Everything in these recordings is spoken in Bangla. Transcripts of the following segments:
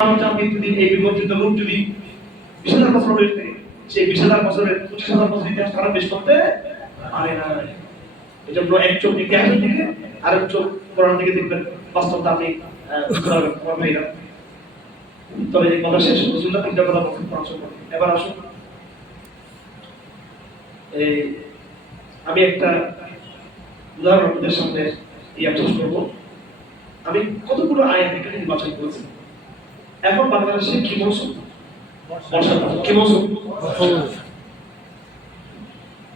দিন এই বিবর্তিত রূপ যদি 20,000 বছর হয়ে থাকে, সেই 20,000 বছরের 25,000 বছর ইতিহাস তারা পেশ করতে পারে না। এই জন্য এক চোখ ইতিহাসের দিকে আর এক চোখ কোরআন দিকে দেখবেন, বাস্তবতা আপনি পাবেন না। তবে এই কথা শেষ রসুল্লাহ তিনটা কথা বলতে পরামর্শ করি। এবার আসুন, আমি একটা উদাহরণ আপনাদের সামনে পেশ করব। আমি কতগুলো আয়াত এখানে নির্বাচন করেছি। এখন বাংলাদেশে কি মৌসুম? বর্ষা। কি মৌসুম?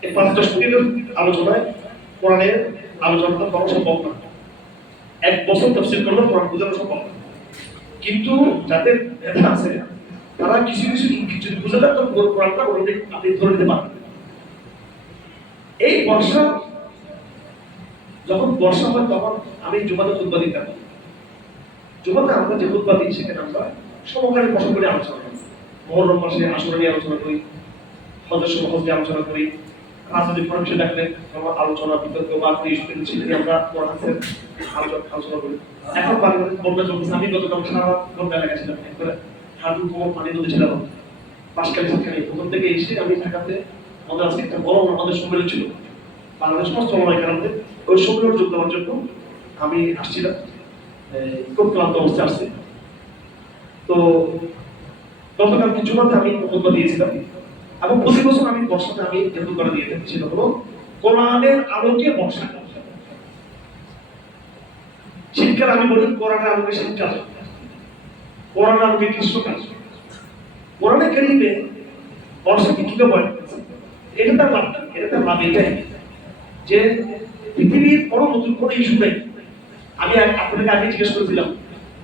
এই 5-10 মিনিটের আলোচনায় কোরআনের আলোচনাটা করা সম্ভব না। এক বছর তাফসীর করলে কোরআন বোঝানো সম্ভব না। কিন্তু যাদের মেধা আছে তারা কিছু কিছু ইঙ্গিত যদি বুঝে যান তখন কোরআনটা আপনি ধরে নিতে পারবেন। এই বর্ষা, যখন বর্ষা হয় তখন আমি জুমাতে খুতবা দিতাম। জুমাতে আমরা যে খুতবা দিই সেখানে আমরা সমকালীন বসা করে আলোচনা করি। মুহররম মাসে আশুরা নিয়ে আলোচনা করি, হজের সময় হজ নিয়ে আলোচনা করি, রাজনৈতিক কোনো বিষয় থাকলে আমরা আলোচনা বিতর্ক বা সেটা নিয়ে আমরা কোরআনের আলোচনা করি। এখন বাংলাদেশ বন্যা চলতেছে। আমি গতকাল সারা বন্যা এলাকা ছিলাম, একবারে হাঁটু কোমর পানি নদী ছিলাম। পাঁচকালি সাতকালি ওখান থেকে এসে আমি ঢাকাতে আমাদের আজকে একটা বড় আমাদের সম্মেলন ছিল বাংলাদেশ সমস্ত ওলামায়ে কেরামদের। ওই সম্মেলনে যোগ দেওয়ার জন্য আমি আসছিলাম, খুব ক্লান্ত অবস্থায় আসছি। তো গতকাল জুমাতে আমি খুতবা দিয়েছিলাম এবং প্রতি বছর আমি বর্ষাতে আমি যেহেতু করে দিয়ে থাকি সেটা হলো কোরআনের আলোকে বর্ষা। শীতকাল আমি বলি কোরআনের আলোকে শীতকাল, কোরআনের আলোকে গ্রীষ্মকাল। কোরআনে কারীমে বর্ষাকে কিভাবে বলে এটা তার লাভ, এটা তার লাভ এটাই যে পৃথিবীর কোনো নতুন কোনো ইস্যু নেই। আমি আপনাকে আগে জিজ্ঞেস করেছিলাম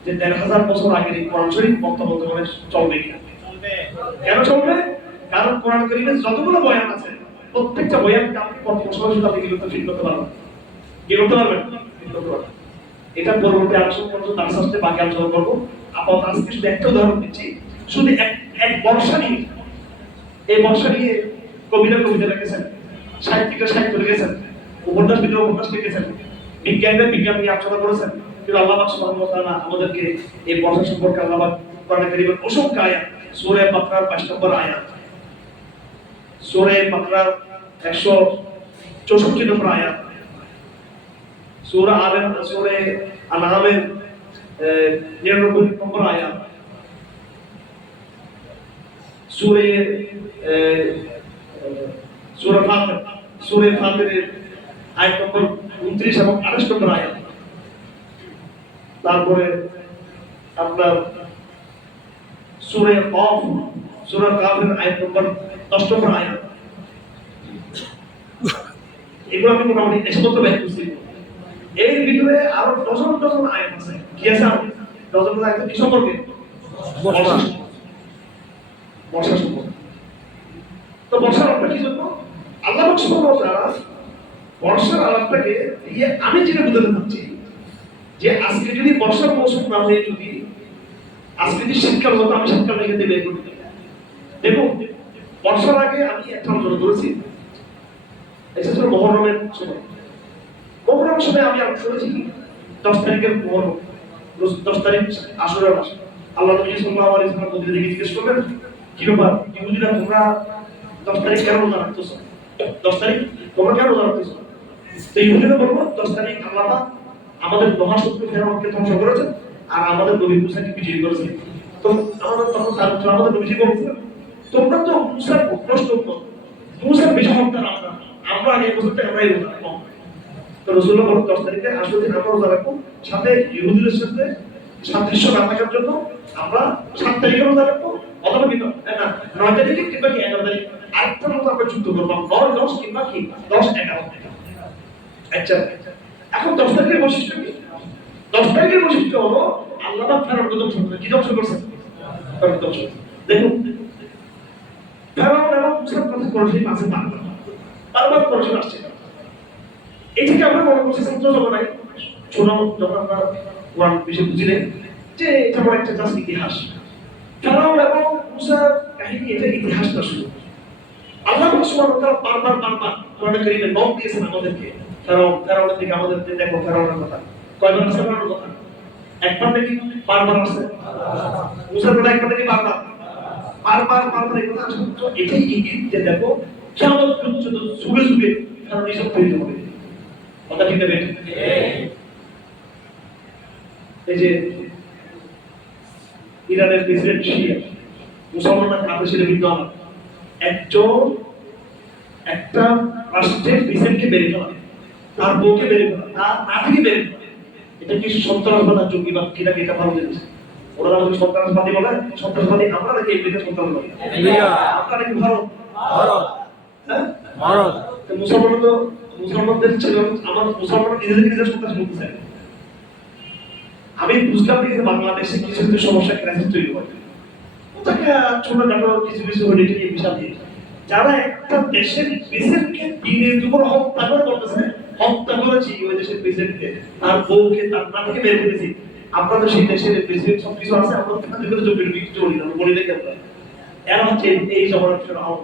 যে 1,500 বছর আগের এই কোরআন শরীফ বর্তমানে চলবে কিনা। কেন চলবে? কারণ কোরআন কারীমে যতগুলো বয়ান আছে প্রত্যেকটা বয়ানকে আপনি বর্তমান সময়ের সাথে আপনি ফিট করতে পারবেন। কি করতে পারবেন? এটা পরবর্তী আলোচনা পর্যন্ত আস্তে আস্তে বাকি আলোচনা করবো। আপাতত আজকে শুধু একটা উদাহরণ দিচ্ছি, শুধু এক বর্ষা নিয়ে। এই বর্ষা নিয়ে কবিতা লিখেছেন, সাহিত্যিকরা সাহিত্য লিখেছেন, উপন্যাস লিখেছেন, বিজ্ঞানীরা বিজ্ঞান নিয়ে আলোচনা করেছেন। কিন্তু আল্লাহ পাক সুবহানাহু ওয়া তাআলা আমাদেরকে এই বর্ষা সম্পর্কে আল্লাহ পাক কোরআনে কারীমের অসংখ্য আয়াত, সূরা বাকরার 5 নম্বর আয়াত, সূরা বাকরার 164 নম্বর আয়াত, সূরা আনআমের 99 নম্বর আয়াত, সূরা ফাতিরের আয়াত নম্বর 29 এবং 28 নম্বর আয়াত, তারপরে আপনার সূরা কাফের আয়াত নম্বর 10 নম্বর আয়াত। এগুলো আমি মোটামুটি একশত ব্যাখ্যা করছি। এর ভিতরে আরো ডজন আয়াত আছে। কি আছে? ডজন আয়াত কি সম্পর্কে? বর্ষা সম্পর্কে। তো বর্ষার আলাপটা কি জন্য? আল্লাহ পাক সুবহানাহু ওয়া তাআলা বর্ষার আলাপটাকে দিয়ে আমি যেটা বুঝাতে চাচ্ছি যে আজকে যদি বর্ষার মৌসুম না হয়ে যদি আজকে যদি শীতকাল হতো, আমি শীতকাল থেকে বের করে দিতাম। দেখুন, বর্ষার আগে আমি একটা আলোচনা করেছি, এটা ছিল মুহররমের সময়। মুহররমের সময় আমি করেছি 10 তারিখের মুহররম, 10 তারিখ আশুরা মাস। আল্লাহ নবী সাল্লাল্লাহু আলাইহি ওয়াসাল্লাম মদিনা থেকে জিজ্ঞেস করলেন, কি ব্যাপার ইহুদিরা তোমরা 10 তারিখ কেন রোজা রাখতেছো? 10 তারিখ তোমরা কেন রোজা রাখতেছো? তো ইহুদিরা বলল 10 তারিখ আল্লাহ পাক আমাদের মহাশত্রু ফেরাউনকে ধ্বংস করেছেন আর আমাদের নবী মুসাকে বিজয়ী করেছেন। তো আমাদের নবীজি বলছেন তোমরা তো মুসার প্রশ্ন মুসার বেশি হত্যার আমরা আগে বছর থেকে আমরাই রোজা রাখবো। তো রাসূলুল্লাহ বলেন 10 তারিখে আসলে দিন আমরা রোজা রাখবো, সাথে ইহুদিদের সাথে সাদৃশ্য না থাকার জন্য আমরা 7 তারিখে রোজা রাখবো, অথবা কিন্তু না 9 তারিখে কিংবা 11 তারিখ আরেকটা মতো আমরা যুক্ত করবো 9, 10 কিংবা 10, 11। আচ্ছা, এখন 10 তারিখের বৈশিষ্ট্য কি? 10 তারিখের বৈশিষ্ট্য হলো আল্লাহ পাক ফেরাউনকে ধ্বংস করেছেন। কি ধ্বংস করেছেন? দেখুন, ফেরাউন এবং মুসার কথা কোরআনে আছে, বারবার কোরআনে আসছে। এটাকে আমরা মনে করছি ছাত্র জগৎ ছোট যখন আমরা কোরআন বিষয় বুঝি না যে এটা আমার একটা জাস্ট ইতিহাস। ফেরাউন এবং মুসার কাহিনী, এটা ইতিহাস না শুধু। আল্লাহ সুবহানাহু ওয়া তাআলা বারবার কোরআনে কারীমে নাম দিয়েছেন আমাদেরকে। ফেরাউনের দিকে আমাদের দেখো, ফেরাউনের কথা কয়বার আছে? ফেরাউনের কথা একবার নাকি বারবার আছে, মুসার বেলা একবার নাকি বারবার বারবার এই কথা আসলে তো এটাই ইঙ্গিত যে দেখো কিয়ামত পর্যন্ত যুগে যুগে কারণ এইসব তৈরি হবে। কথা ঠিক নেবে। এই যে ইরানের প্রেসিডেন্ট শিয়া মুসলমানরা কাপড় ছিল বিদ্যমান একজন একটা রাষ্ট্রের প্রেসিডেন্টকে মেরে ফেলা, তার বউকে মেরে ফেলা, তার নাতিকে মেরে ফেলা, এটা কি সন্ত্রাসবাদ আর জঙ্গিবাদ কিনা এটা ভালো জিনিস। ওরা আমাদের সন্ত্রাসবাদী বলে, সন্ত্রাসবাদী আমরা নাকি এমনিতে সন্ত্রাসবাদী, আমরা নাকি ভারত ভারত মুসলমান তো মুসলমানদের ছিল আমার মুসলমান নিজেদের নিজেদের সন্ত্রাস বলতেছে। আমি বুঝলাম যে বাংলাদেশে কিছু কিছু সমস্যা ক্রাইসিস তৈরি হয়, ওটাকে ছোটখাটো কিছু কিছু হলে এটাকে বিশাল দিয়ে যারা একটা দেশের প্রেসিডেন্টকে দিনের দুপুর হত্যা করে বলতেছে হত্যা করেছি ওই দেশের প্রেসিডেন্টকে, তার বউকে তার নাতিকে মেরে ফেলেছি। আপনাদের সেই দেশের প্রেসিডেন্ট সবকিছু আছে, আমরা তাদের করে জমির বিক্রি করি না, বলি দেখি আমরা এরা হচ্ছে এই জমানার ফেরাউন,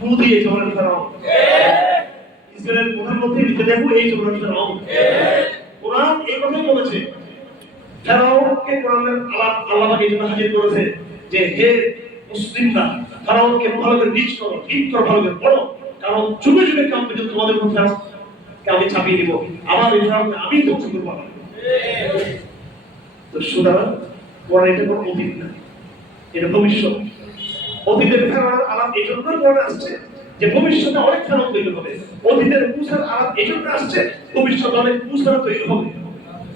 বুদ্ধি এই জমানার ফেরাউন, ইসরায়েলের প্রধানমন্ত্রী লিখে দেখো এই জমানার ফেরাউন। কোরআন এই কথাই বলেছে, ফেরাউনকে কোরআনের আল্লাহ এই জন্য হাজির করেছে যে হে মুসলিমরা ফেরাউনকে ভালো করে নিচ করো, ঠিক করো, ভালো করে পড়ো, কারণ যুগে যুগে কাম পর্যন্ত তোমাদের উপর ফেরাউনকে আমি চাপিয়ে দিব, আমার এই ফেরাউনকে আমি ধ্বংস করবো। তো সুতরাং কোরআন এটা কোনো অতীত না, এটা ভবিষ্যৎ। অতীতের ফেরাউনের আলাপ এই জন্য কোরআনে আসছে যে ভবিষ্যতে অনেক ফেরাউন তৈরি হবে, অতীতের মূসার আলাপ এই জন্য আসছে ভবিষ্যতে অনেক মূসা তৈরি হবে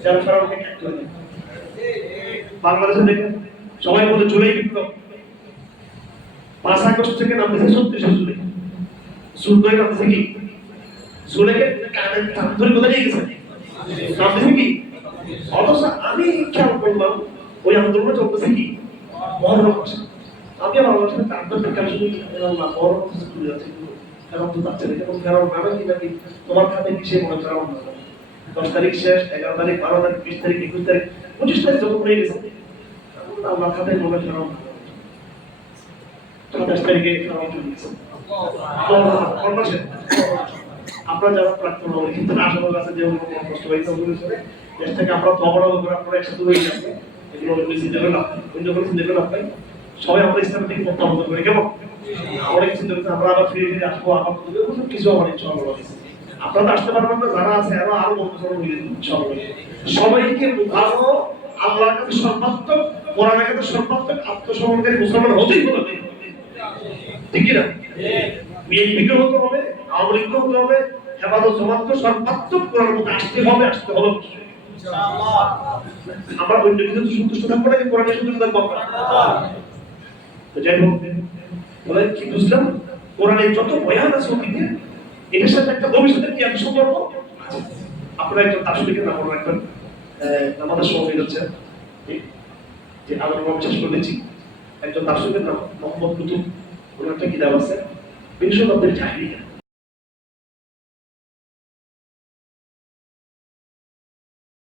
যারা ফেরাউনকে ত্যাগ করে দেবে। বাংলাদেশে দেখেন সবাই বলে জুলাই বিপ্লব, 5 আগস্ট থেকে নামতেছে 36 জুলাই, জুলাই নামতেছে কি জুলাইকে কানের টান ধরে কোথায় নিয়ে গেছে, নামতেছে কি। অথচ আমি খেয়াল করলাম ওই আন্দোলন চলতেছে কি মহরম মাসে, আমি আমার মাসে টান ধরে কাজ শুরু না মহরম শুরু যাচ্ছে, কারণ তো যাচ্ছে না, কারণ কারণ নামে কি নাকি তোমার খাতে কি সে মনে কারণ না 10 তারিখ শেষ, 11 তারিখ, 12 তারিখ, 20 তারিখ, 21 তারিখ, 25 তারিখ যত হয়ে গেছে আল্লাহ খাতে মনে কারণ 27 তারিখে কারণ চলে গেছে। আপনারা যারা প্রাক্তন নাগরিক কিন্তু আশাবাদ আছে যে কষ্ট হয়েছে ওগুলো শুনে দেশ থেকে আমরা তো অবরোধ করে আপনারা একসাথে হয়ে যাবে, এগুলো চিন্তা করে লাভ নেই, অন্য কোনো চিন্তা করে লাভ নাই। সবাই আমরা ইসলাম থেকে প্রত্যাবর্তন করে কেমন আমরা চিন্তা করছি আমরা আবার ফিরে ফিরে আসবো, আমার কিছু আমার ইচ্ছা হলো আপনারা তো আসতে পারবেন না, যারা আছে আরো বন্ধুসরণ হয়ে সবাইকে ভালো আল্লাহর কাছে সর্বাত্মক, কোরআনের কাছে সর্বাত্মক আত্মসমর্পণকারী মুসলমান হতেই হবে, ঠিক কি না? বিএনপিকে হতে হবে, আওয়ামী লীগকে হতে হবে, হেফাজত জামাতকে সর্বাত্মক কোরআনের মধ্যে আসতে হবে ইনশাআল্লাহ। আমরা অন্য কিছু সন্তুষ্ট থাকবো না, কোরআনে সন্তুষ্ট থাকবো আমরা। তো যাই হোক বলে কি বুঝলাম কোরআনে যত বয়ান আছে অতীতে এটার সাথে একটা ভবিষ্যতের কি একটা সম্পর্ক আছে। আপনারা একজন দার্শনিকের নাম মনে রাখবেন, আমাদের সময় হচ্ছে যে আলোচনা শেষ করেছি, একজন দার্শনিকের নাম মোহাম্মদ কুতুব, ওনার একটা কিতাব আছে বিংশ শতাব্দীর জাহিলিয়া।